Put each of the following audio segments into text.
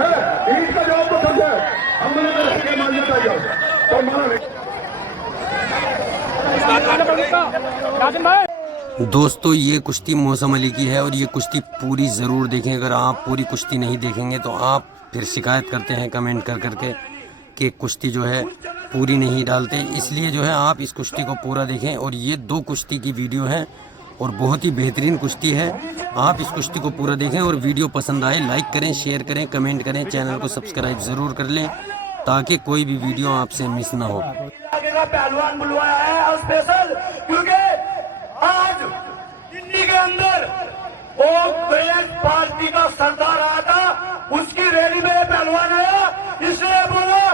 ईट का जवाब तो समझे, हम मना कर सके मानना चाहिए तो माना नहीं। दोस्तों ये कुश्ती मौसम अली की है और ये कुश्ती पूरी ज़रूर देखें। अगर आप पूरी कुश्ती नहीं देखेंगे तो आप फिर शिकायत करते हैं कमेंट कर करके कि कुश्ती जो है पूरी नहीं डालते। इसलिए जो है आप इस कुश्ती को पूरा देखें। और ये 2 कुश्ती की वीडियो है और बहुत ही बेहतरीन कुश्ती है। आप इस कुश्ती को पूरा देखें और वीडियो पसंद आए लाइक करें, शेयर करें, कमेंट करें, चैनल को सब्सक्राइब ज़रूर कर लें ताकि कोई भी वीडियो आपसे मिस ना हो। पहलवान बुलवाया है स्पेशल, क्योंकि आज दिल्ली के अंदर वो पार्टी का सरदार आया था, उसकी रैली में पहलवान आया, इसलिए बोला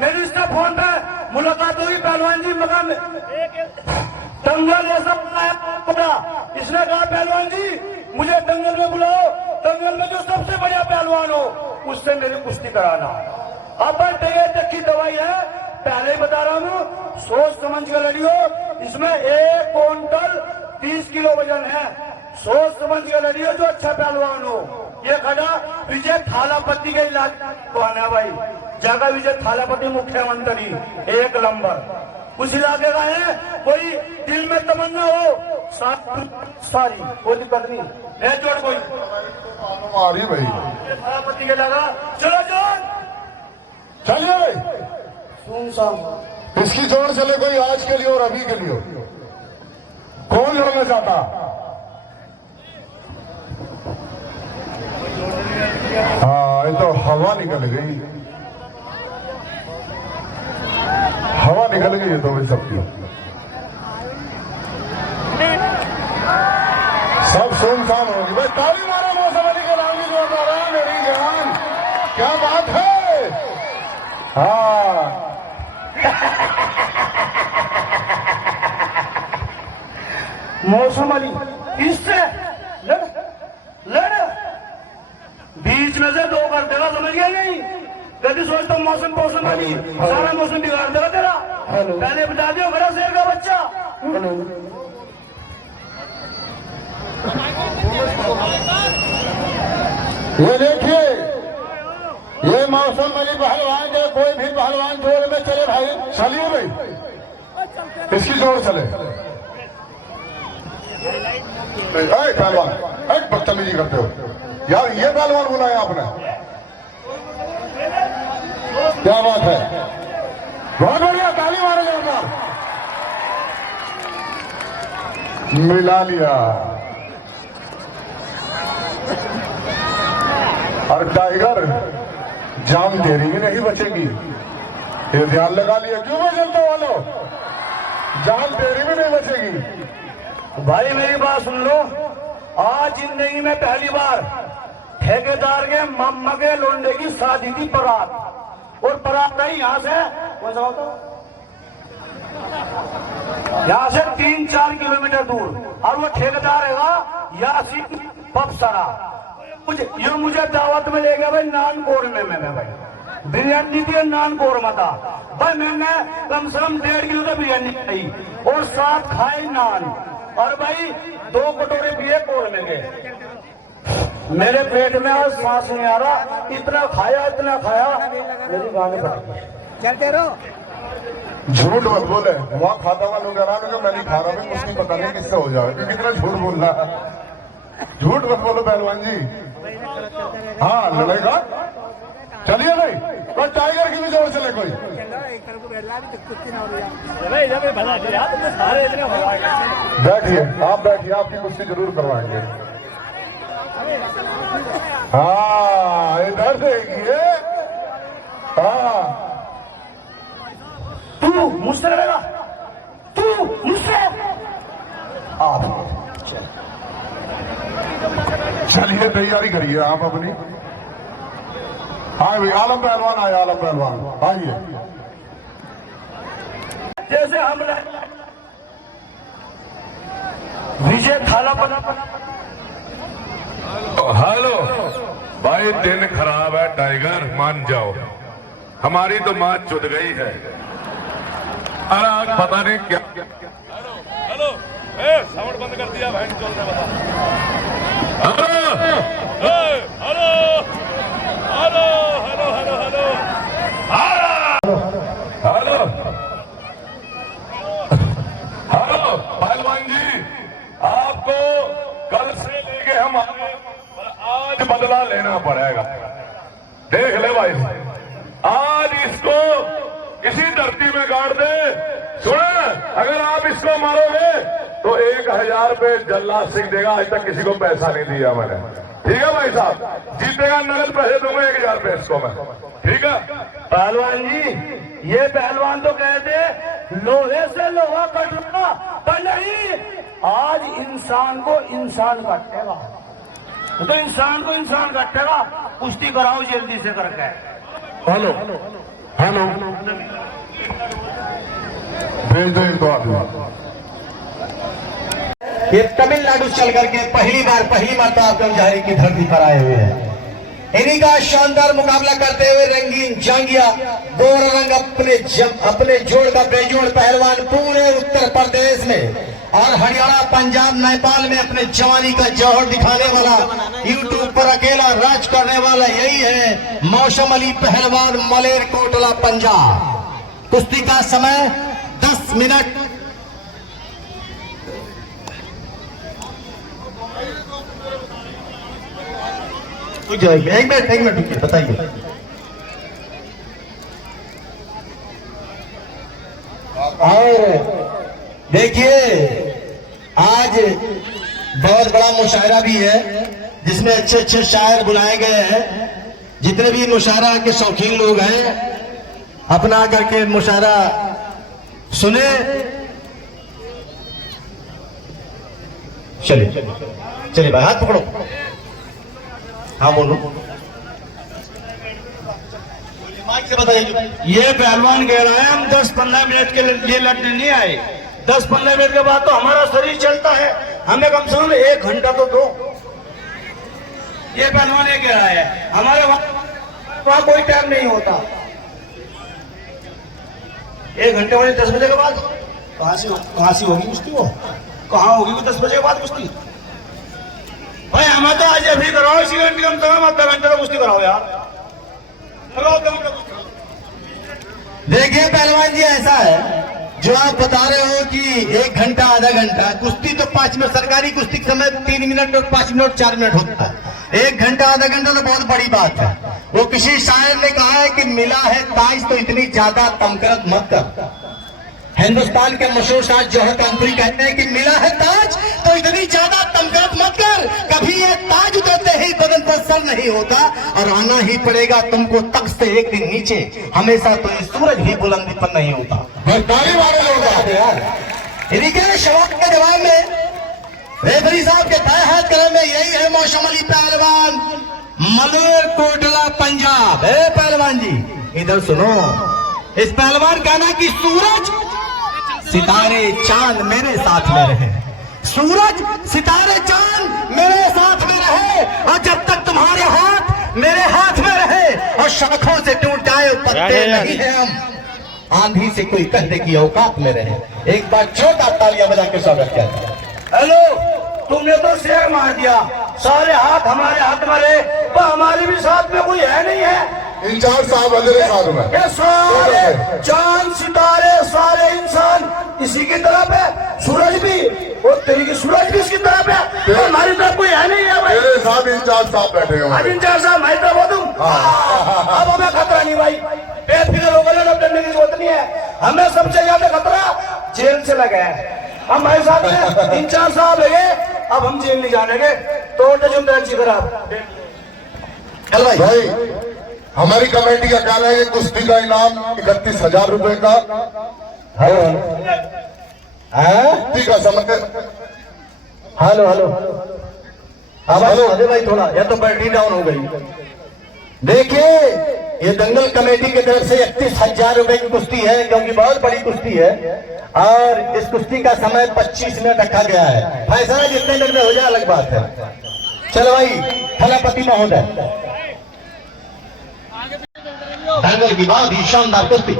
मेरी इससे फोन पे मुलाकात हुई, पहलवान जी मकान दंगल ऐसा पड़ा, इसने कहा पहलवान जी मुझे दंगल में बुलाओ, दंगल में जो सबसे बढ़िया पहलवान हो उससे मेरी कुश्ती कराना। अब की दवाई है, पहले ही बता रहा हूँ, सोच समझ कर लड़ियो। इसमें 1 क्विंटल 30 किलो वजन है, सोच समझ कर लड़ियो जो अच्छा पहलवान हो। ये खड़ा विजय थालापति के इलाके कौन है भाई, जगह विजय थालापति मुख्यमंत्री 1 नंबर उस इलाके का है। कोई दिल में तमन्ना हो सारी कोई दिक्कत नहीं है, जोड़ कोई आ रही भाई थालापति के लगा, चलो जोड़ चलिए भाई, सुन इसकी जोड़ चले कोई आज के लिए और अभी के लिए। कौन लड़ना चाहता? हाँ, ये तो हवा निकल गई, हवा निकल गई है तो भाई सबकी, सब सुनसान होगी भाई। ताली मारो मौसम अली के नाम की जोड़ मारा, मेरी जान क्या बात है। हाँ मौसम अली इससे लड़ लड़ बीच में से 2 कर देगा, समझ गया नहीं? कभी सोचता मौसम अली सारा मौसम बिगाड़ देगा तेरा। पहले बता दियो बड़ा शेर का बच्चा। ये देखिए, ये मौसम अली पहलवान जो कोई भी पहलवान जोड़ में चले भाई, चलिए भाई इसकी जोड़ चले। पहलवान बदतमीजी करते हो यार, ये पहलवान बुलाया आपने, क्या बात है, बहुत बढ़िया, ताली मारो जोरदार। मिला लिया और टाइगर जान तेरी भी नहीं बचेगी, ये ध्यान लगा लिया। क्यों मैं चलते वालों, जान तेरी भी नहीं बचेगी। भाई मेरी बात सुन लो, आज जिंदगी में पहली बार ठेकेदार के मम्मा के लोंडे की शादी थी बारात, और बारात रही यहां से कौन सा होता, यहां से 3-4 किलोमीटर दूर, और वो ठेकेदार है यासीन पपसरा। मुझे दावत में ले गया भाई, नान कोरमे में भाई बिरयानी थी, नान कोरमा था भाई। मैंने कम से कम 1.5 किलो तो बिरयानी खाई और 7 खाए नान, और भाई 2 कटोरे पिए कोरमे के। मेरे पेट में आज सांस नहीं आ रहा, इतना खाया मेरी गाने फट गई। चलते रहो, झूठ मत बोले, वहाँ खाता हुआ लोग हैरान हो, मैं नहीं खा रहा, कुछ नहीं पता नहीं किससे हो जाए, कितना झूठ बोल रहा। झूठ मत बोलो पहलवान जी। हाँ लड़ेगा, चलिए भाई, कोई टाइगर की भी जोड़ चले कोई। बैठिए, आप बैठिए, आपकी कुश्ती जरूर करवाएंगे। हाँ इधर देखिए, हाँ तू मुझसे लड़ेगा, तू मुझसे। आप चलिए तैयारी करिए आप अपनी। हाँ भाई, आलम पहलवान आए, आलम पहलवान आइए। जैसे हम विजय थालापति। हेलो भाई, दिन खराब है टाइगर, मान जाओ, हमारी तो मात चुद गई है। अरे आज पता नहीं क्या। हेलो साउंड बंद कर दिया, बहन चल रहा बता। हेलो हेलो हेलो बदला लेना पड़ेगा। देख ले भाई, आज इसको किसी धरती में गाड़ दे। सुने, अगर आप इसको मारोगे तो 1000 रुपये जल्लाद सिंह देगा। आज तक किसी को पैसा नहीं दिया मैंने। ठीक है भाई साहब, जीतेगा नगद पैसे दूंगा 1000 रुपये इसको मैं। ठीक है पहलवान जी, ये पहलवान तो कहते लोहे से लोहा कटना, पर नहीं, आज इंसान को इंसान काटेगा। तो इंसान को इंसान काटेगा। कुश्ती कराओ जल्दी से करके। हेलो हेलो, भेज दो एक दो आदमी। ये तमिलनाडु चल करके पहली मरतबा ब्रह्मचारी की धरती पर आए हुए हैं। इन्हीं का शानदार मुकाबला करते हुए रंगीन जांगिया गोरा रंग अपने जोड़ का बेजोड़ पहलवान पूरे उत्तर प्रदेश में और हरियाणा, पंजाब, नेपाल में अपने जवानी का जौहर दिखाने वाला, यूट्यूब पर अकेला राज करने वाला यही है मौसम अली पहलवान, मलेरकोटला, पंजाब। कुश्ती का समय 10 मिनट। एक मिनट बताइए। और देखिए, आज बहुत बड़ा मुशायरा भी है जिसमें अच्छे अच्छे शायर बुलाए गए हैं। जितने भी मुशायरा के शौकीन लोग हैं अपना करके मुशायरा सुने। चलिए भाई, हाथ पकड़ो। हाँ बोलो, माइक से बताइए। ये पहलवान कह रहा है हम 10-15 मिनट के लिए लड़ने नहीं आए। 10-15 मिनट के बाद तो हमारा शरीर चलता है, हमें कम से कम 1 घंटा तो दो। ये पहलवान ये कह रहा है, हमारे वहां कोई टाइम नहीं होता। 1 घंटे वाले 10 बजे के बाद कहां से होगी कुश्ती? वो कहाँ होगी वो 10 बजे के बाद कुश्ती? भाई हमें तो आज अभी कराओ, इसी घंटे कम से कम आधा घंटे तो कुश्ती कराओ यार। देखिए पहलवान जी, ऐसा है जो आप बता रहे हो कि 1 घंटा आधा घंटा, कुश्ती तो 5 मिनट, सरकारी कुश्ती के समय 3 मिनट और 5 मिनट 4 मिनट होता है। 1 घंटा आधा घंटा तो बहुत बड़ी बात है। वो किसी शायर ने कहा है कि मिला है ताज तो इतनी ज्यादा तमकरत मत कर। हिंदुस्तान के मशहूर शायर जौहर कानपुरी कहते हैं कि मिला है ताज तो इतनी ज्यादा तमकरत मत कर। कभी ये ताज उतरते ही बदन पर सर नहीं होता और आना ही पड़ेगा तुमको तख्त से एक दिन नीचे। हमेशा तो ये सूरज ही बुलंदी पर नहीं होता। यार इन्हीं के सवाल के जवाब में रेफरी साहब के दाएं हाथ करे में यही है मौसम अली पहलवान, मलेरकोटला, पंजाब। पहलवान जी इधर सुनो। इस पहलवान का ना कि सूरज सितारे चांद मेरे साथ में रहे, सूरज सितारे चांद मेरे साथ में रहे, और जब तक तुम्हारे हाथ मेरे हाथ में रहे और शाखों से टूट जाए पत्ते नहीं है हम, आंधी से कोई कहने की औकात में रहे। एक बार छोटा तालियां बजा के स्वागत किया। हेलो, तुमने तो शेर मार दिया। सारे हाथ हमारे हाथ में रहे, पर हमारे भी साथ में कोई है नहीं है। इंचार्ज साहब अंधेरे साथ में ये सारे चांद सितारे सारे इंसान इसी की तरफ है। सूरज भी, और तेरी की सूरज भी इसकी तरफ है, और हमारी तरफ कोई है नहीं है भाई। मेरे साथ इंचार्ज साहब बैठे हुए आज इंचार्ज साहब हमारी तरफ हो तुम। अब हमें खतरा नहीं भाई, बेफिक्र हो गए, अब डरने की जरूरत नहीं है। हमें सबसे ज्यादा खतरा जेल से लगा है। हमारे साथ में इंचार्ज साहब लगे, अब हम जेल नहीं जानेंगे। तो चल भाई, हमारी कमेटी का कहना है कि कुश्ती का इनाम 31,000 रुपए का कुश्ती का समय। हेलो आवाज दे भाई थोड़ा, या तो बैटरी डाउन हो गई। देखिए ये दंगल कमेटी की तरफ से 31,000 रुपए की कुश्ती है, क्योंकि बहुत बड़ी कुश्ती है और इस कुश्ती का समय 25 मिनट रखा गया है। फैसला जितने मिनट में हो जाए अलग बात है। चलो भाई, थलापति महोदय, दंगल की बहुत ही शानदार कुश्ती।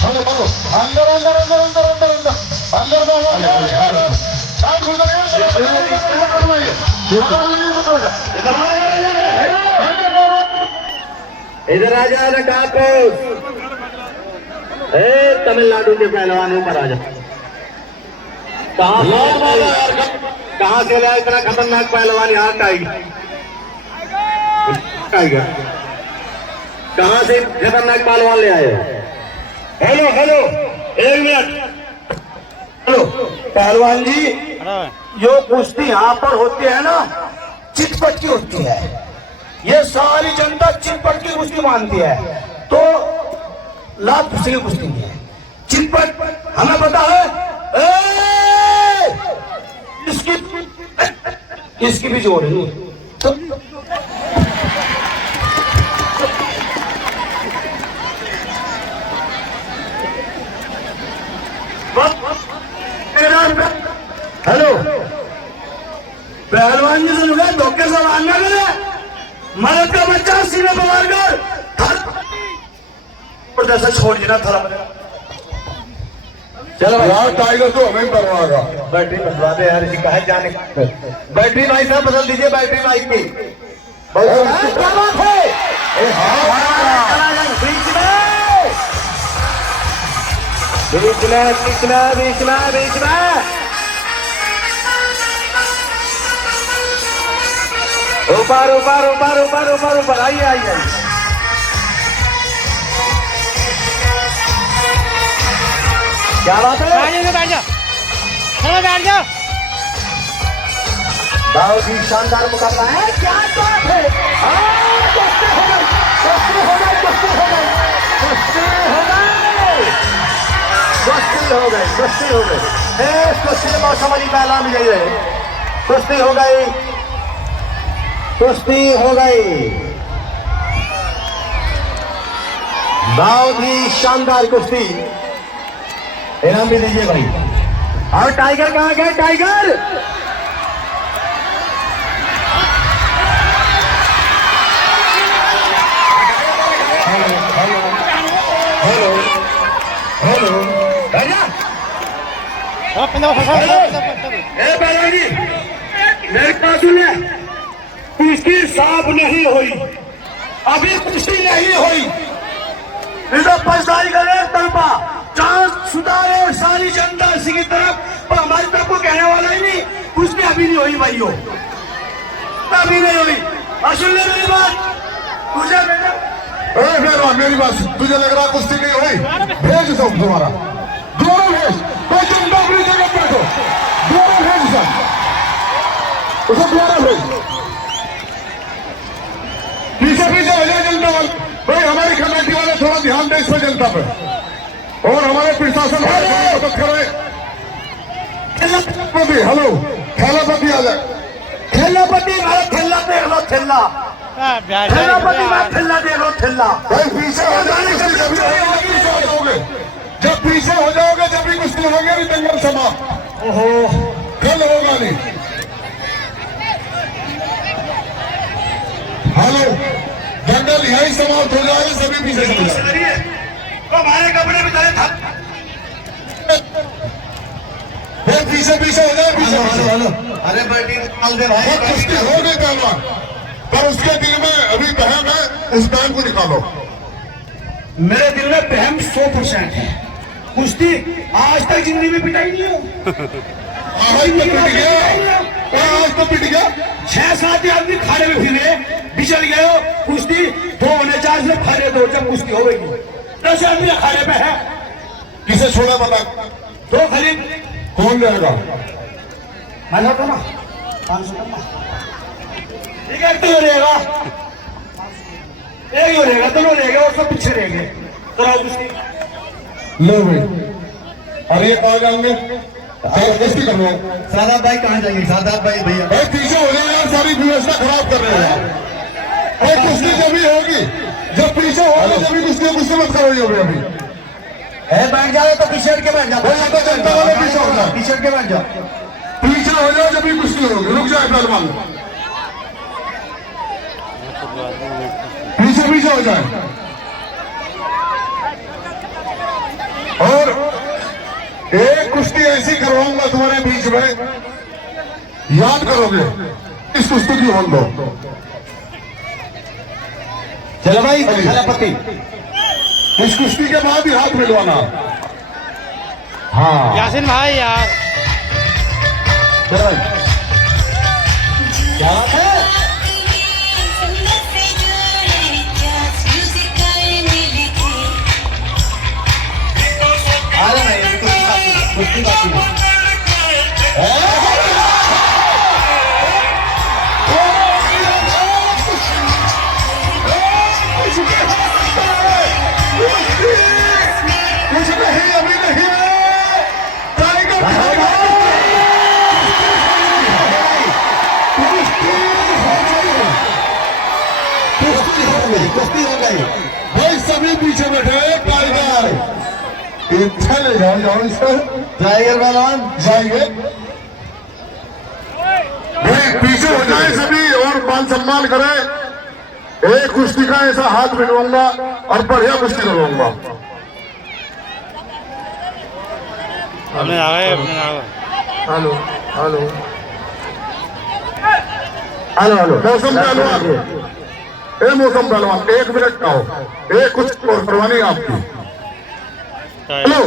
हेलो हेलो अंदर अंदर अंदर अंदर अंदर अंदर अंदर इधर आ जाए ना तमिलनाडु के पहलवान ऊपर आ जाए। कहाँ से लाया इतना खतरनाक पहलवान यहाँ टाइगर? कहाँ से खतरनाक पहलवान ले आए? हेलो हेलो, एक मिनट। हेलो पहलवान जी, जो कुश्ती यहाँ पर होती है ना, चिटपट की होती है। ये सारी जनता चिटपट की कुश्ती मानती है, तो लात कुश्ती की कुश्ती नहीं है। चिटपट हमें पता है। इसकी भी जोड़ है तो हेलो पहलवान जी से लुगा धोखे से मारना करे, मर्द का बच्चा सीने पर मार कर जैसा छोड़ देना था। चलो यार टाइगर तो हमें करवाएगा। बैटरी बदलवा दे यार, कहा जाने। बैटरी भाई साहब बदल दीजिए बैटरी बाइक की। क्या बात है? बीच में ऊपर ऊपर ऊपर ऊपर ऊपर ऊपर आइए आइए। क्या बात है? बैठ जा, चलो बैठ जा। बहुत ही शानदार मुकाबला है। क्या बात है? कुश्ती हो गई, कुश्ती हो गई, कुश्ती हो गई, कुश्ती हो गई, कुश्ती हो गई, कुश्ती हो गई। कुश्ती मौसम अली पहला मिल गई, कुश्ती हो गई, कुश्ती हो गई। बहुत ही शानदार कुश्ती। इनाम भी दीजिए भाई। और टाइगर कहाँ गए? टाइगर हेलो हेलो पहलवान जी मेरे पास सुनिए, कुश्ती साफ नहीं हुई, अभी कुश्ती नहीं हुई। इधर पंचदारी करे तरफा चांद सुधारे सारी जनता इसी की तरफ, पर हमारी तरफ को कहने वाला ही नहीं। कुश्ती अभी नहीं हुई भाइयों, अभी नहीं हुई। और सुन ले मेरी बात, तुझे मेरी बात, तुझे लग रहा कुश्ती नहीं हुई? भेज दो तुम्हारा दोनों भेज, कोई जनता अपनी जगह बैठो, दोनों भेज सब, उसे दोबारा भेज। पीछे पीछे हो जाए जनता वाले भाई, हमारी कमेटी वाले थोड़ा ध्यान दे इस पर जनता पे, और हमारे प्रशासन वाले मदद करें। हेलो खेलापति आ जाए। खेलापति भारत खेलना देख लो, खेलना खेलापति भारत खेलना देख लो, खेलना। भाई पीछे हो जाओगे, जब पीछे हो जाओगे जब भी कुश्ती होगी नहीं, दंगल समाप्त। ओहो कल होगा नहीं। हेलो दंगल यही समाप्त हो जाएगा, सभी पीछे चले जाए। तो हमारे कपड़े में चले था, पीछे पीछे हो जाए, पीछे पीछे। अरे बैटरी निकाल दे भाई। कुश्ती हो गई पहलवान, पर उसके दिल में अभी बहम है, उस बहम को निकालो। मेरे दिल में बहम 100% है। कुश्ती आज तक जिंदगी में पिटाई नहीं हो, आज तो पिट गया, आज तो पिट गया। 6-7 आदमी खाने में फिरे, बिचल गए हो। कुश्ती 2 होने 4 से खाने 2, जब कुश्ती हो गई 10 आदमी खाने पे है। किसे छोड़ा बता, 2 खरीद कौन जाएगा? मैं लौटा ना 500 करना, ठीक है। तो रहेगा एक ही रहेगा, दोनों रहेगा और सब पीछे रहेंगे। तो लो भाई, अरे आ जाएंगे, जबरदस्ती कर लो। सादाब भाई कहाँ जाएंगे? सादाब भाई भैया भाई पीछे हो जाए यार, सारी व्यवस्था खराब कर रहे हो यार। और कुश्ती जब भी होगी, जब पीछे होगा जब भी कुश्ती मत करो अभी। बैठ जाओ तो पीछे के बैठ जाओ, भाई तो जनता वाले पीछे हो जाए, पीछे के बैठ जाओ। पीछे हो जाओ जब भी कुश्ती होगी। रुक जाए पहलवान, पीछे पीछे हो जाए। एक कुश्ती ऐसी करवाऊंगा तुम्हारे बीच में, याद करोगे इस कुश्ती की होल दो। चलो भाई थलापति, इस कुश्ती के बाद ही हाथ मिलवाना। हाँ यासिन भाई यार, चलो भाई, क्या बात है? आ रहा है कुश्ती बाकी कुछ नहीं, अभी नहीं है। टाइगर कुश्ती हो गई भाई, सभी पीछे बैठे। टाइगर इच्छा ले जाओ इसे। टाइगर पहलवान जाइए भाई, पीछे हो जाए सभी और मान सम्मान करें। एक कुश्ती का ऐसा हाथ मिलवाऊंगा और बढ़िया कुश्ती करवाऊंगा। अपने आ गए, अपने आ गए। हेलो हेलो हेलो हेलो, मौसम पहलवान, ए मौसम पहलवान, 1 मिनट का हो, एक कुछ और करवानी आपकी। हेलो,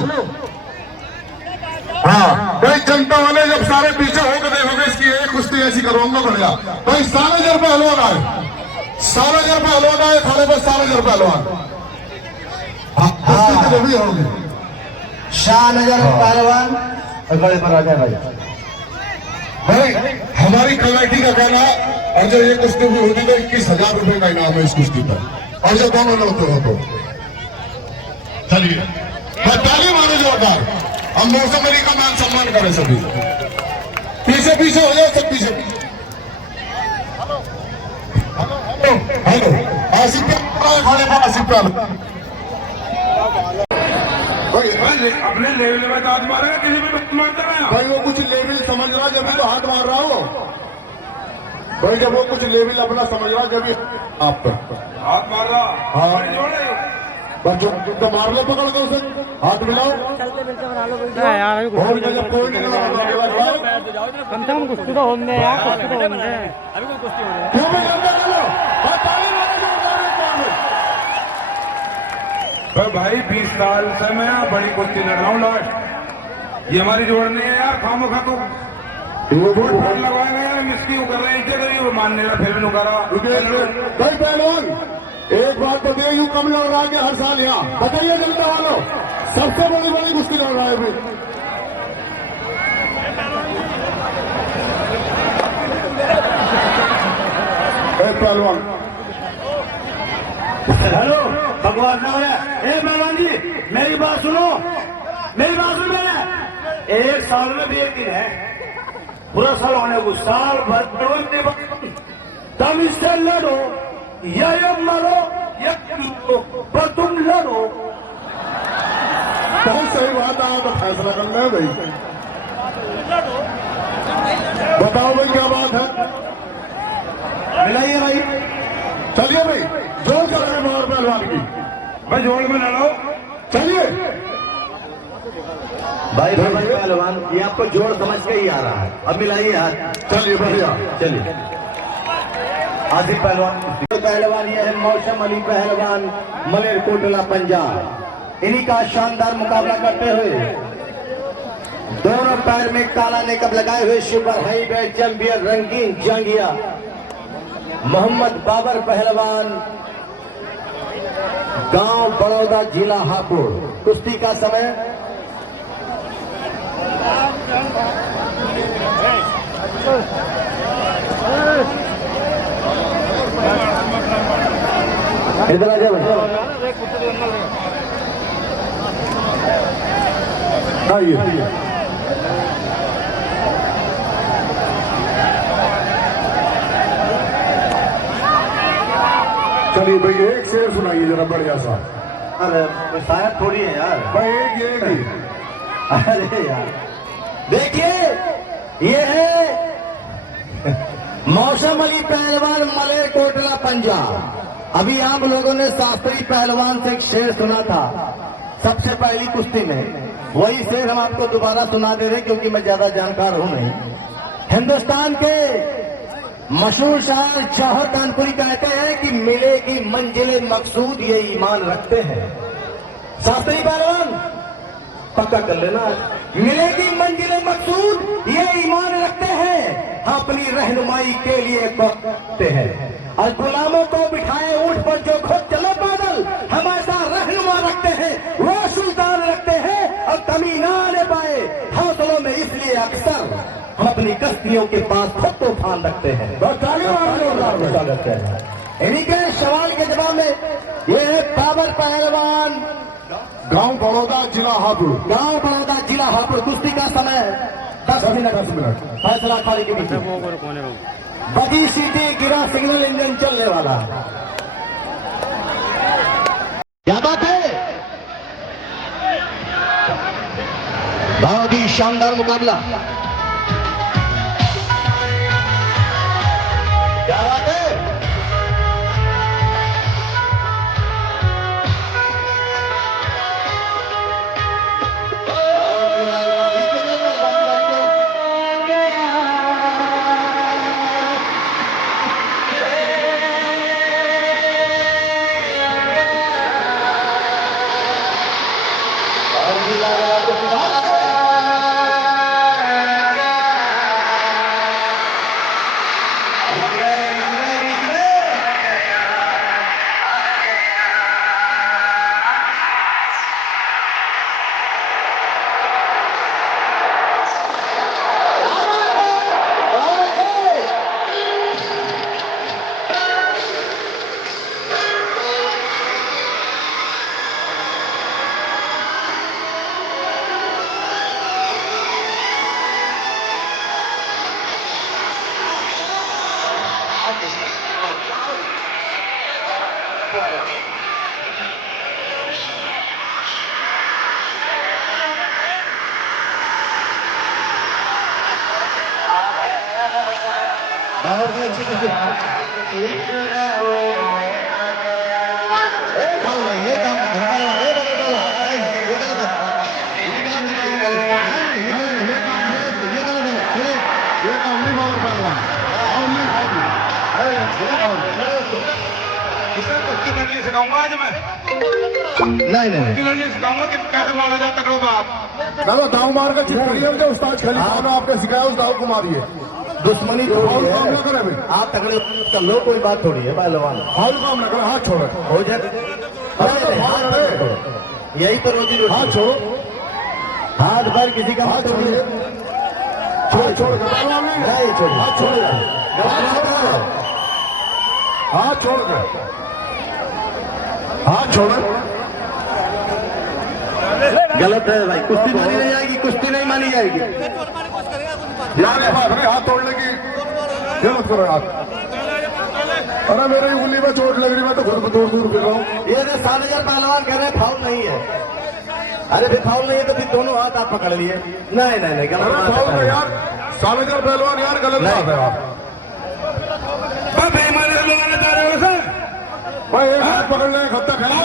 हाँ भाई, जनता वाले जब सारे पीछे होकर देखोगे इसकी एक कुश्ती ऐसी करवाऊंगा बढ़िया। भाई सारे जर पहलवान आए, सारे जर पहलवान आए थाने पर, सारे जर पहलवान कुश्ती तो भी होगी। शाहनजर पहलवान और गले पर आ जाए भाई। भाई हमारी कमेटी का कहना, और जब ये कुश्ती भी होगी तो 21,000 रुपए का इनाम है इस कुश्ती पर, और जब दोनों लड़ते हो तो चलिए ताली मारो जोरदार। हम मौसम अली का मान सम्मान करें सभी। पीछे पीछे हो जाओ सब, पीछे पीछे। हेलो आसिफ खाने पर, आसिफ भाई अपने लेवल में हाथ मारेगा, किसी भी मत मारता रहा। भाई वो कुछ लेवल समझ रहा जब भी तो हाथ मार रहा हो भाई, जब वो कुछ लेवल अपना समझ रहा जब भी आप पर हाथ मार रहा। हाँ। जोड़े बच्चों तो मार लो, पकड़ दो उसे, हाथ मिलाओ। यार अभी और जब कोई नहीं लगा, कम से कम कुश्ती तो होने यार, कुश्ती तो होने। अभी कोई कुश्ती हो रही है। क्यों भी करते चलो। हाँ, ताली मारो जोरदार एक बार। भाई 20 साल से मैं बड़ी कुश्ती लड़ रहा हूँ लास्ट। ये हमारी जोड़ नहीं है यार, खामो खा तो लगवाएंगे यार, मिसकी कर रहे हैं, मानने का फिर भी करा। भाई पहलवान एक बात बताइए, यूं कम लड़ रहा है कि हर साल यहाँ बताइए जनता वालों, सबसे बड़ी बड़ी कुश्ती लड़ रहा है अभी। पहलवान हेलो भगवान ना ए पहलवान जी, मेरी बात सुनो, मेरी बात सुनो। मैंने एक साल में भी एक दिन है, पूरा साल होने को साल भर तुम इससे लड़ो या मरो या पर तुम लड़ो। बहुत सही बात है, तो फैसला करना है भाई। बताओ भाई क्या बात है, मिलाइए भाई। चलिए भाई जोर करेंगे बाहर पहलवान की। भाई जोड़ में लड़ो, चलिए भाई पहलवान, ये आपको जोड़ समझ के ही आ रहा है। अब मिलाइए हाथ, चलिए बढ़िया। चलिए। आसिफ पहलवान ये है मौसम अली पहलवान, मलेरकोटला पंजाब। इन्हीं का शानदार मुकाबला करते हुए दोनों पैर में काला नेकअप लगाए हुए सुपर हाई वेट चैंपियन रंगीन जंगिया मोहम्मद बाबर पहलवान, गांव बड़ौदा, जिला हापुड़। कुश्ती का समय इधर आ जाओ। आइए चलिए भाई, एक शेर सुनाइए जरा बढ़िया सा। अरे शायद थोड़ी है यार भाई एक ही। अरे यार देखिए, ये है मौसम अली पहलवान, मलेरकोटला पंजाब। अभी आप लोगों ने शास्त्री पहलवान से एक शेर सुना था सबसे पहली कुश्ती में। वही शेर हम आपको दोबारा सुना दे रहे हैं, क्योंकि मैं ज्यादा जानकार हूं नहीं। हिंदुस्तान के मशहूर शायर जौहर कानपुरी कहते हैं कि मिलेगी मंजिले मकसूद ये ईमान रखते हैं। शास्त्री पहलवान पक्का कर लेना, मिलेगी मंजिले मकसूद ये ईमान रखते हैं, अपनी रहनुमाई के लिए करते हैं। और गुलामों को बिठाए ऊंट पर जो खुद चले पैदल, हमेशा रहनुमा रखते हैं, वो सुल्तान रखते हैं और कमी ना आने पाए हौसलों में, इसलिए अक्सर हम अपनी कश्तियों के पास खुद तूफान रखते हैं। स्वागत है। इन्हीं के सवाल के जवाब में ये है काबर पहलवान, गांव बड़ौदा, जिला हापुड़। गांव बड़ौदा, जिला हापुड़। कुश्ती का समय 10 मिनट। फैसला खाली के पीछे बगी सीटी गिरा सिग्नल इंजन चलने वाला। क्या बात है, बहुत ही शानदार मुकाबला। क्या बात है, सिखाऊंगा आज मैं, नहीं सिखाऊंगा कि कैसे मारा जाता करो आप। ना दाव मार कर चिपकड़ियों के उस्ताद खलीफा ने आपने सिखाया, उस दाव को मारिए। दुश्मनी थोड़ी काम है, ना करे भाई, आप तगड़े कर लो, कोई बात थोड़ी है पहलवान। हाल काम ना करे, हाथ छोड़ो। हो जाए यही तो रोजी रोटी। हाथ छोड़ो, हाथ भर किसी का हाथ मत छोड़िए, छोड़िए। छोड़ कर नहीं छोड़िए, हाथ छोड़िए, हाथ छोड़ कर, हाथ छोड़ो। गलत है भाई, कुश्ती मानी नहीं जाएगी, कुश्ती नहीं मानी जाएगी। यार ये बात नहीं, हाथ तोड़ने की ये मत करो यार। अरे मेरी उंगली में चोट लग रही, मैं तो खुद दूर दूर फिर रहा हूँ। ये 7,000 पहलवान कह रहे हैं फाउल नहीं है। अरे फिर फाउल नहीं है तो फिर दोनों हाथ आप पकड़ लिए। नहीं गलत अरे बात फाउल है। में यार 7,000 पहलवान, यार गलत बात है यार। बेईमानी से लगाना चाह रहे हो सर, भाई एक हाथ पकड़ लें, खत्ता खेला।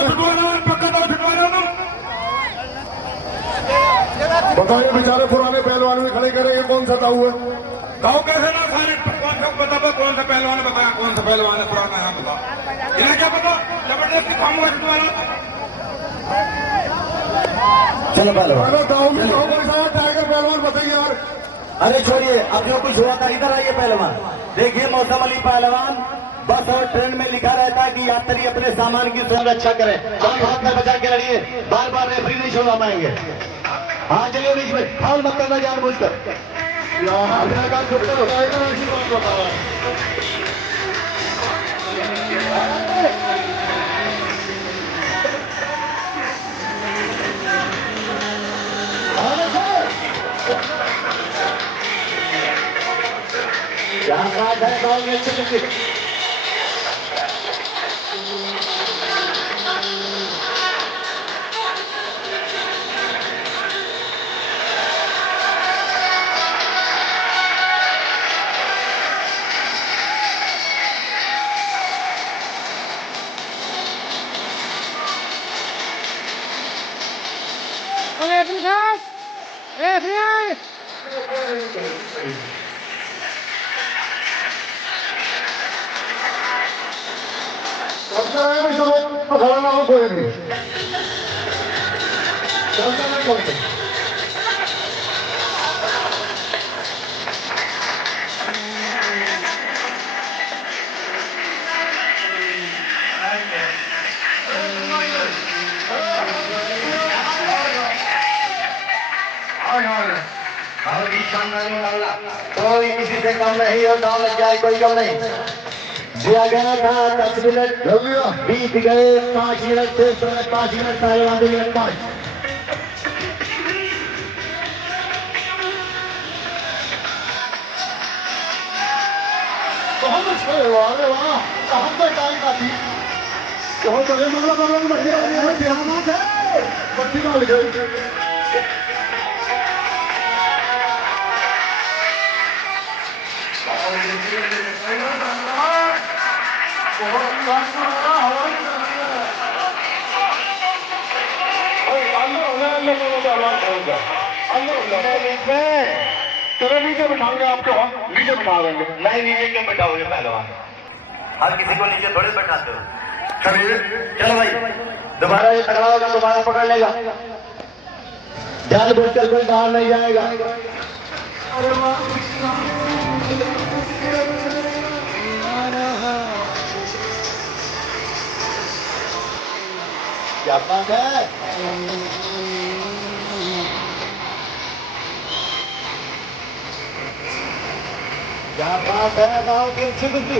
बताइए बेचारे पुराने पहलवान भी खड़े करे, ये कौन सा दाऊ है? गाँव कैसे ना सारे कौन सा बता, कौन सा पहलवान बताया, कौन सा पहलवान है पुराना यहाँ बता, इन्हें क्या पता, जबरदस्ती खामोश तुम्हारा। चलो पहलवान, अरे दाऊ में दाऊ कोई सा टाइगर पहलवान बताइए यार। अरे छोड़िए, अब जो कुछ हुआ था इधर आइए पहलवान। देखिए मौसम अली पहलवान, बस और ट्रेन में लिखा रहता है कि यात्री अपने सामान की सुरक्षा करें, हाथ में बचा के लड़िए, बार बार रेफरी नहीं छोड़वा पाएंगे। हाँ चलिए बीच में, फाउल मत करना जानबूझकर। क्या बात है, गाँव में अच्छे Okay, कोई नहीं चलता नहीं कोई कोई किसी से कम नहीं और दाव लग जाए कोई कम नहीं। दिया गया था 10 मिनट बीत गए 5 मिनट से 5 मिनट पहलवान 2 मिनट 5। बहुत अच्छा हुआ। अरे वाह कहाँ पे टाइम का थी बहुत बड़े मतलब बत्ती डाल गए। तेरे नीचे बिठाएंगे आपको हम नीचे बिठा देंगे। नहीं नीचे क्यों बैठाओगे पहलवान? हर किसी को नीचे थोड़े बैठाते हो। चलिए चलो भाई दोबारा ये टकरा होगा दोबारा पकड़ लेगा। जानबूझ कर कोई बाहर नहीं जाएगा। क्या बात है? क्या बात है? बहुत ही अच्छी कुश्ती।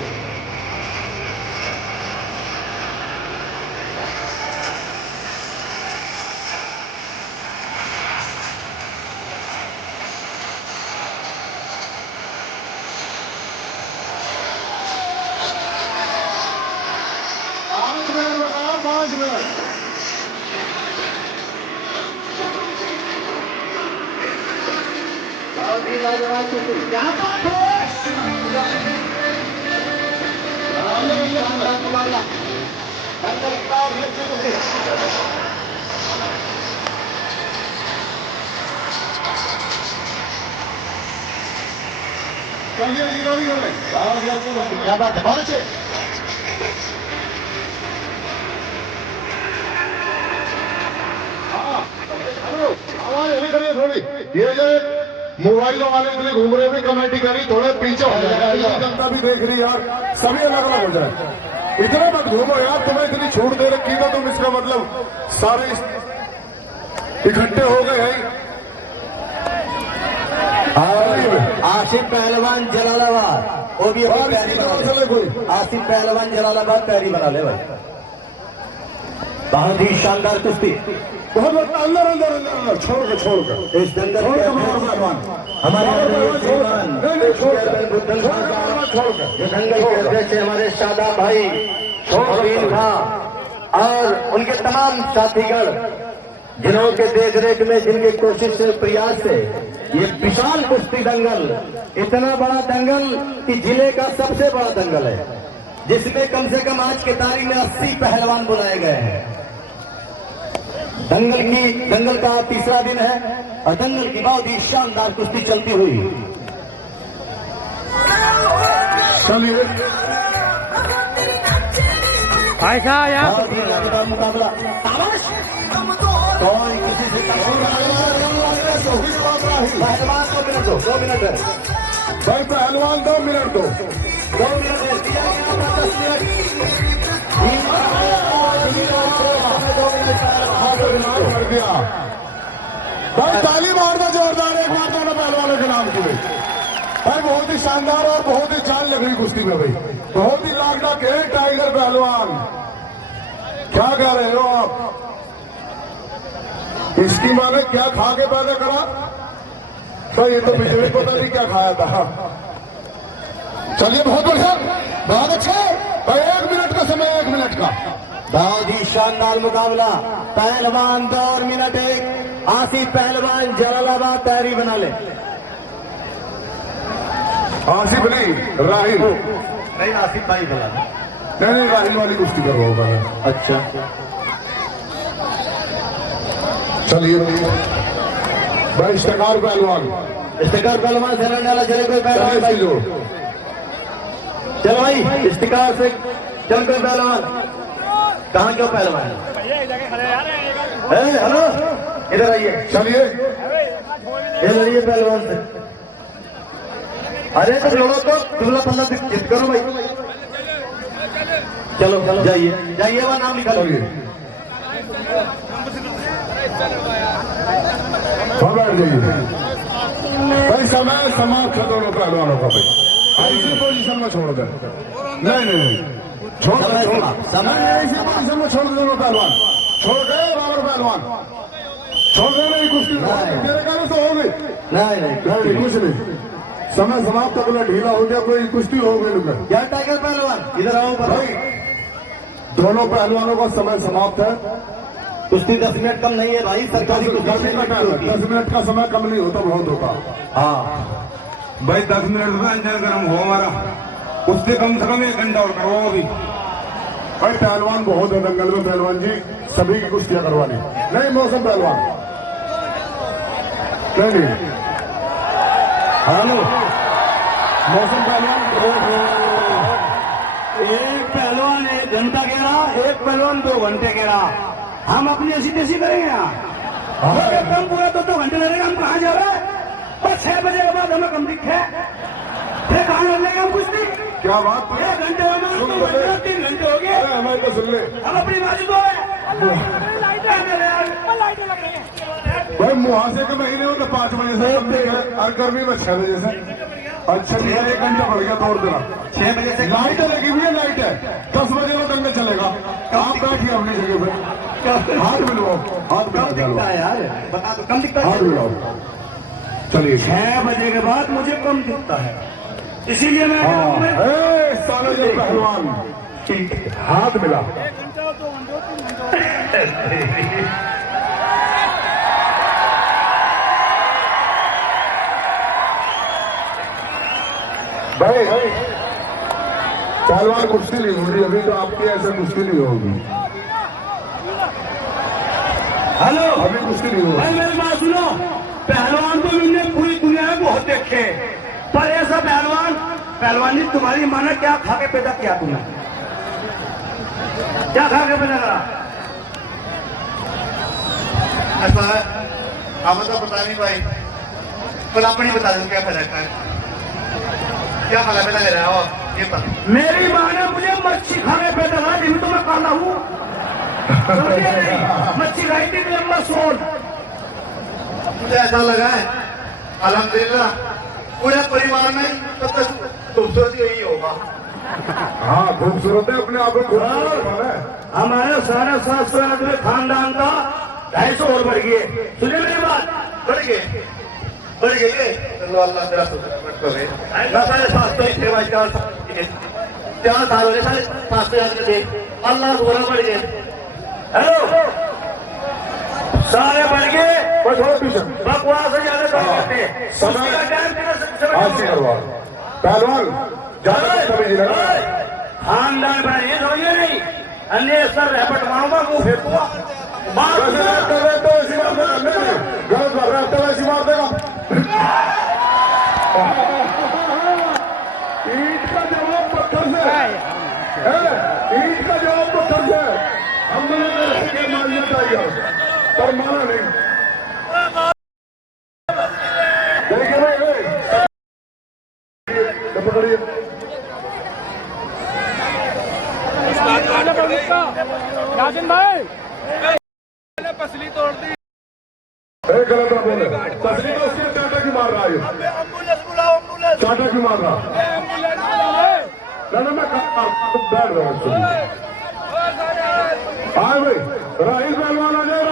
क्या बात है? क्या बात है? बहुत अच्छे। थोड़ी ये जो मोबाइलों वाले इतने घूम रहे भी कमेटी करी थोड़े पीछे हो जाए। जनता भी देख रही यार सभी अलग अलग हो जाए। इतना मत घूमो यार तुम्हें इतनी छूट दे रखी तो तुम इसका मतलब सारे इकट्ठे हो गए हैं। आसिफ पहलवान जलालाबाद वो भी अपनी तैयारी बना ले। आसिफ पहलवान जलालाबाद तैयारी बना ले भाई। बहुत ही शानदार कुश्ती। बहुत अंदर अंदर अंदर अंदर छोड़ कर इस दंगल के हमारे दंगल के अध्यक्ष हमारे शादाब भाई छोड़ीन खां और उनके तमाम साथीगण जिन्हों के देख रेख में जिनके कोशिश से प्रयास से ये विशाल कुश्ती दंगल इतना बड़ा दंगल कि जिले का सबसे बड़ा दंगल है जिसमें कम से कम आज की तारीख में 80 पहलवान बुलाए गए हैं। दंगल का तीसरा दिन है और दंगल की बहुत ही शानदार कुश्ती चलती हुई। चलिए ऐसा यार बहुत ही मजेदार मुकाबला। कोई किसी से पहलवान 2 मिनट है भाई पहलवान 2 मिनट दो 2 मिनट है। दिया गया 10 मिनट। कर दिया भाई ताली मारना जोरदार एक बार दोनों पहलवानों के नाम के लिए भाई। बहुत ही शानदार और बहुत ही जान लग रही कुश्ती में भाई। बहुत ही लाखना के टाइगर पहलवान क्या कह रहे हो आप? इसकी माँ ने क्या खा के पैदा करा तो ये तो मुझे भी पता नहीं क्या खाया था। चलिए बहुत बढ़िया बहुत अच्छे भाई। 1 मिनट का समय 1 मिनट का बहुत ही शानदार मुकाबला। पहलवान 2 मिनट 1। आसिफ पहलवान जलालाबाद तैयारी बना ले। आसिफ नहीं राहिल नहीं आसिफ भाई बोला। नहीं राहिल वाली कुश्ती कर रहा होगा। अच्छा चलिए भाई इश्तिकार पहलवान, इस्तिकार पहलवान से लड़ने वाला चले कोई पहलवान चलिए भाई। लो। चलो भाई इस्तिकार से चल कोई पहलवान। कहाँ क्यों पहलवान है? हेलो इधर आइए, चलिए ये लड़िए पहलवान से। अरे तो लोगों को दुबला पल्ला जित करो भाई। चलो चलो जाइए जाइए, वहाँ नाम लिखा लो। चलिए हाँ, बैठ जाइए भाई। समय समाप्त है दोनों पहलवानों का भाई। इसी पोजीशन में छोड़ दे। नहीं नहीं नहीं, छोड़ दे, छोड़ समय इसी पोजीशन में छोड़ दे दोनों पहलवान। छोड़ गए बाबर पहलवान, छोड़ दे। नहीं कुश्ती तेरे कारण से हो गई। नहीं नहीं नहीं कुछ नहीं, समय समाप्त तक ढीला हो गया, कोई कुश्ती हो गई लोग। क्या टाइगर पहलवान इधर आओ भाई दोनों पहलवानों का समय समाप्त है। कुश्ती 10 मिनट कम नहीं है भाई, सरकारी कुश्ती 10 मिनट का समय कम नहीं होता, बहुत होता। हाँ भाई 10 मिनट में अंजन गर्म हो हमारा, उससे कम से कम 1 घंटा और करवाओ अभी। भाई पहलवान बहुत है दंगल में, पहलवान जी सभी की कुश्तियां करवानी। नहीं मौसम पहलवान, नहीं हेलो मौसम पहलवान। एक पहलवान 1 घंटा कह रहा, एक पहलवान 2 घंटे कह रहा। हम अपनी ऐसी तैसी करेंगे यहाँ। एकदम पूरा 2 घंटे लगेगा। हम कहाँ जा रहे हैं? और 6 बजे के बाद हमें कम दिखे, फिर कहाँ लगेगा हम कुश्ती? क्या बात 1 घंटे हो गए, 2 घंटे, 3 घंटे हो गए। हमारे तो सुन ले हम अपनी बाजू को है। भाई मुहासे के महीने में तो 5 बजे से कम नहीं है, और गर्मी में 6 बजे से। अच्छा जी 1 घंटा बढ़ गया, तोड़ देना। 6 बजे से लाइट लगी हुई है, लाइट है। 10 बजे को दंगल चलेगा। आप बैठिए अपनी जगह पे, हाथ मिलवाओ, हाथ कम दिखता मिलवाओ, है यार, बता दो कम दिखता हाथ है। मिलाओ। चलिए 6 बजे के बाद मुझे कम दिखता है, इसीलिए मैं हाँ, साले जो पहलवान हाथ मिला। भाई पहलवान कुश्ती नहीं हो रही अभी, तो आपकी ऐसे कुश्ती नहीं होगी। हेलो अभी कुश्ती नहीं होगी। भाई मेरी बात सुनो, पहलवान तो मैंने पूरी दुनिया में बहुत देखे, पर ऐसा पहलवानी तुम्हारी माँ ने क्या खा के पैदा किया? तुमने क्या खा के पैदा करा? ऐसा है हमें तो पता नहीं भाई, पर आप नहीं बता दो क्या फर्क है, क्या खाना पैदा ले रहा हो ये बता। मेरी माँ ने मुझे मच्छी खा के पैदा करा, जिसमें तो मैं काला हूँ। समझे नहीं? मच्छी खाई थी लंबा सोल। मुझे ऐसा लगा है अल्हम्दुलिल्लाह पूरे परिवार में सबसे खूबसूरत यही होगा। हाँ खूबसूरत है, अपने आप में खूबसूरत है। हमारे 750 में खानदान का 250 और बढ़ गए। सुनिए मेरी बात, बढ़ गए चलो अल्लाह तेरा शुक्र करे। मैं 750 ही थे भाई, 4 साल हो गए, 750 याद कर दे। अल्लाह थोड़ा बढ़ गए। हेलो सारे बढ़ गए, बस थोड़ा पीछे बकवास से ज्यादा काम करते हैं। समय उसका टाइम तेरा सबसे हाथ से करवा पहलवान ज्यादा समझ लगा। खानदान पर ये समझिए नहीं, अन्य सर रैपट मारूंगा, मुंह फेंकूंगा। बात वैसे बात कर रहे तो ऐसी बात नहीं, गलत बात रहे तो ऐसी बात देगा। ईट का जवाब पत्थर से है, ईट का जवाब पत्थर से है। हमने मानना चाहिए पर माना नहीं। देखिए भाई पकड़िए राजन भाई पसली तोड़ दी। गलत ना बोले, तस्लीम तो उसके चाटा क्यों मार रहा है? एम्बुलेंस बुलाओ, एम्बुलेंस। चाटा क्यों मार रहा? मैं बैठ रहा हूँ। हाँ भाई राहिल पहलवान आ जाए,